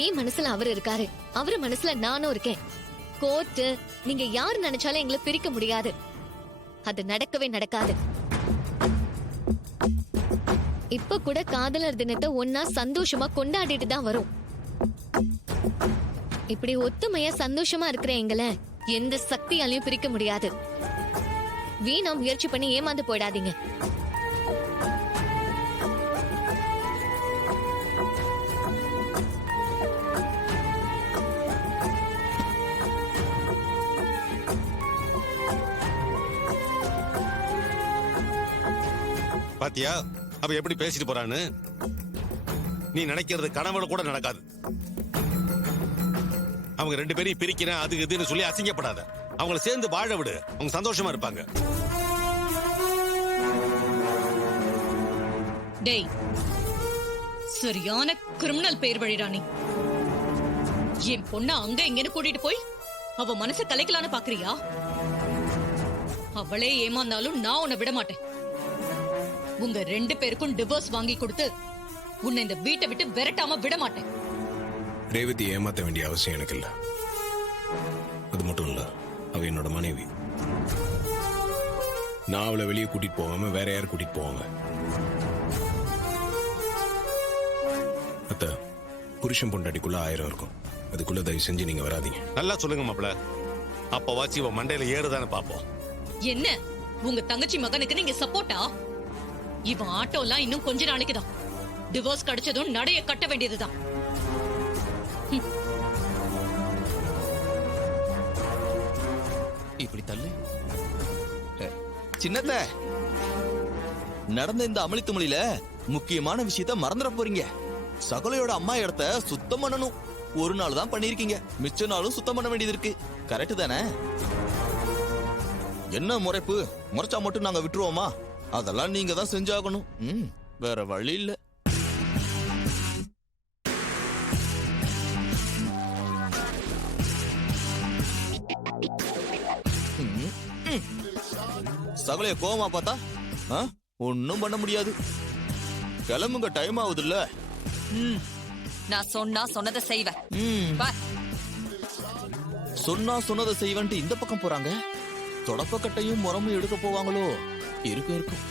ஏன் மனசுல அவர் இருக்காரு, அவரு மனசுல நானும் இருக்கேன். கோர்ட்டு நீங்க யார் நினைச்சாலும் எங்களை பிரிக்க முடியாது. அது நடக்கவே நடக்காது. இப்ப கூட காதலர் தினத்தை ஒன்னா சந்தோஷமா கொண்டாடிட்டு தான் வரும். இப்படி ஒத்துமையா சந்தோஷமா இருக்கிற எங்களை எந்த சக்தியாலையும் பிரிக்க முடியாது. வீணா முயற்சி பண்ணி ஏமாந்து போயிடாதீங்க. பாத்தியா அவ எப்படி பேசிட்டு போறான்னு? நீ நினைக்கிறது கனவுல கூட நடக்காது. அவங்க ரெண்டு பேரையும் பிரிக்கிறேன் அது இதுன்னு சொல்லி அசிங்கப்படாத. அவங்கள சேர்ந்து வாழ விடு, அவங்க சந்தோஷமா இருப்பாங்க. டேய், சரியான கிரிமினல் பேர் வழிராணி. என் பொண்ண அங்க இங்கன்னு கூட்டிட்டு போய் அவ மனசை கலைக்கலான்னு பாக்குறியா? அவளே ஏமாந்தாலும் நான் உன்னை விட மாட்டேன். உங்க ரெண்டு பேருக்கும் டிவோர்ஸ் வாங்கி கொடுத்து உன்னை இந்த வீட்டை விட்டு விரட்டாம விட மாட்டேன். ரேவதி ஏமாத்த வேண்டிய அவசியம் எனக்கு இல்ல. அது மட்டும் இல்ல, அவ என்னோட மனைவி. நான் அவளை வெளியே கூட்டிட்டு போகாம வேற யாரும் கூட்டிட்டு போவாங்க? அத்த, புருஷன் பொண்டாட்டிக்குள்ள 1000 இருக்கும். அதுக்குள்ள தயவு செஞ்சு நீங்க வராதீங்க. நல்லா சொல்லுங்க மாப்பிள. அப்ப வாச்சி இவன் மண்டையில ஏறுதானே பாப்போம். என்ன உங்க தங்கச்சி மகனுக்கு நீங்க சப்போர்ட்டா? இவன் ஆட்டோ எல்லாம் இன்னும் கொஞ்ச நாளைக்கு தான். டிவோர்ஸ் கிடைச்சதும் நடைய கட்ட வேண்டியதுதான். இப்படி தள்ளு. சின்னத்த, நடந்த இந்த அமளி துமளில முக்கியமான விஷயத்த மறந்துட போறீங்க. சகலையோட அம்மா இடத்த சுத்தம் பண்ணணும். ஒரு நாள் தான் பண்ணிருக்கீங்க, மிச்ச நாளும் சுத்தம் பண்ண வேண்டியது இருக்கு. கரெக்ட் தானே? என்ன முறைப்பு? முறைச்சா மட்டும் நாங்க விட்டுருவோமா? அதெல்லாம் நீங்க தான் செஞ்சாகணும். வேற வழி இல்ல. சகலைய கோவமா பார்த்தா ஒன்னும் பண்ண முடியாது. கிளம்புங்க, டைம் ஆகுது இல்ல. நான் சொன்னதை செய்வேன். சொன்னதை செய்வேன்ட்டு இந்த பக்கம் போறாங்க. தொடப்பக்கட்டையும் முறமும் எடுக்க போவாங்களோ? இருக்கும்.